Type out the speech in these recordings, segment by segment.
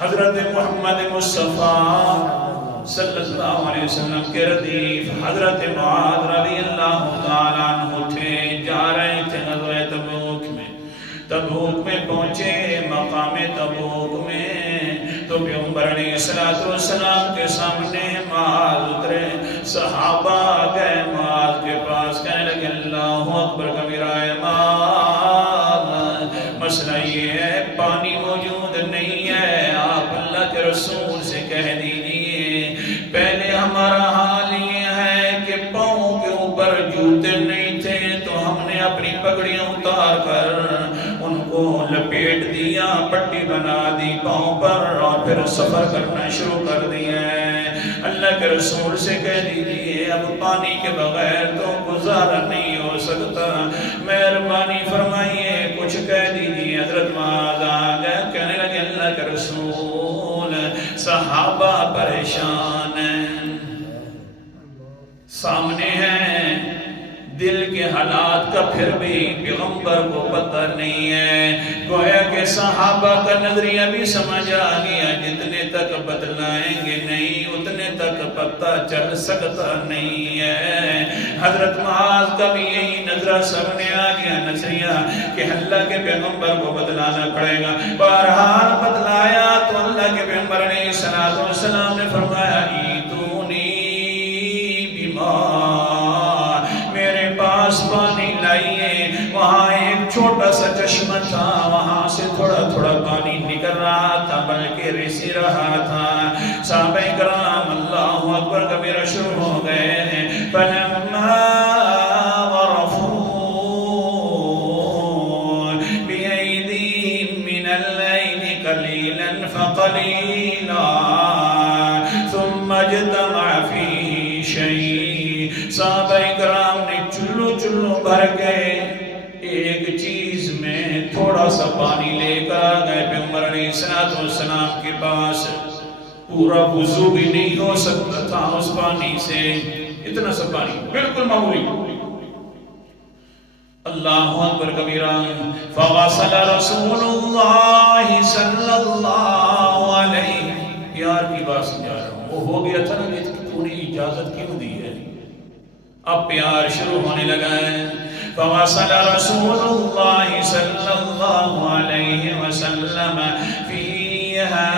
حضرت محمد مصطفیٰ صلی اللہ علیہ وسلم کے ردیف حضرت معاذ رضی اللہ تعالیٰ عنہ تھے، جا رہے تھے غزوہ تبوک میں۔ تبوک میں پہنچے، مقام تبوک میں تو پیغمبر علیہ السلام کے سامنے معاذ اترے، صحابہ گئے معاذ کے پاس، کہنے لگے اللہ اکبر کبیرہ، معاذ مسئلہ یہ ہے پانی موجود نہیں ہے، آپ اللہ کے رسول سے کہہ دیجئے۔ پہلے ہمارا حال یہ ہے کہ پاؤں کے اوپر جوتے نہیں تھے تو ہم نے اپنی پگڑیاں اتار کر ان کو لپیٹ دیا، پٹی بنا دی پاؤں پر اور پھر سفر کرنا شروع کر دیا ہے۔ اللہ کے رسول سے کہہ دیجئے اب پانی کے بغیر تو گزارا نہیں ہو سکتا، مہربانی فرمائیے کچھ کہہ دیجئے۔ حضرت معاذ آ گئے، کہنے لگے اللہ کے رسول صحابہ پریشان ہیں، سامنے ہیں، دل کے حالات کا پھر بھی پیغمبر کو پتہ نہیں ہے۔ گویا کہ صحابہ کا نظریہ بھی سمجھ آ گیا، جتنے تک بتلائیں گے نہیں اتنے تک پتہ چل سکتا نہیں ہے۔ حضرت معاذ کا بھی یہی نظرہ سامنے آ گیا، نظریہ کہ اللہ کے پیغمبر کو بتلانا پڑے گا۔ بہرحال بتلایا تو اللہ کے پیغمبر علیہ السلام نے فرمایا ایتونی بیمار، پانی لائیے۔ وہاں ایک چھوٹا سا چشمہ تھا، وہاں سے تھوڑا تھوڑا پانی نکل رہا تھا بلکہ رسی رہا تھا۔ صحابہ کرام اللہ اکبر کبیرہ شروع ہو گئے۔ فلما غرفوا بأيديهم من الليل قليلا فقليلا ثم اجتمع فيه شيء۔ صحابہ کرام نے چلو بھر گئے، ایک چیز میں تھوڑا سا پانی لے کر آ گئے پیغمبر علیہ السلام کے پاس۔ پورا وضو بھی نہیں ہو سکتا تھا اس پانی سے، اتنا سا پانی بالکل معمولی۔ اللہ اکبر کبیرہ۔ فغسل رسول اللہ صلی اللہ علیہ، پیار کی بات سمجھا رہا ہوں، وہ ہو گیا تھا نا کہ تو نے اجازت کیوں دی ہے، اب پیار شروع ہونے لگا ہے۔ فغسل رسول اللہ صلی اللہ علیہ وسلم فیہا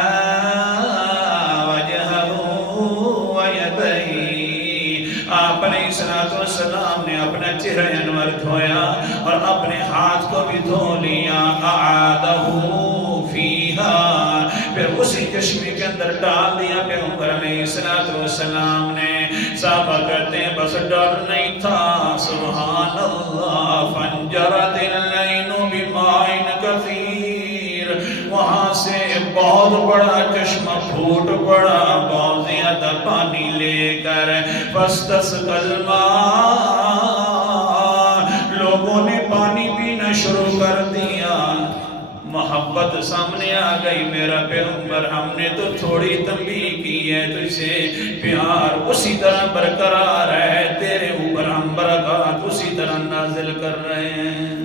وجہہ ویدیہ، آپ علیہ السلام نے اپنا چہرہ انور دھویا اور اپنے ہاتھ کو بھی دھو لیا۔ اعادہ فیہا، پھر اسی چشمے کے اندر ڈال دیا پیغمبر علیہ السلام نے۔ صحابہ کہتے ہیں بس ڈر نہیں تھا، سبحان اللہ، فانجرت العین بماء کثیر، وہاں سے بہت بڑا چشمہ پھوٹ پڑا بہت زیادہ پانی لے کر۔ فاستسقى الماء، لوگوں نے پانی پینا شروع کر دیا۔ محبت سامنے آ گئی، میرا پیغمبر ہم نے تو تھوڑی تنبیہ کی ہے، تجھے پیار اسی طرح برقرار ہے، تیرے اوپر ہم برکات اسی طرح نازل کر رہے ہیں۔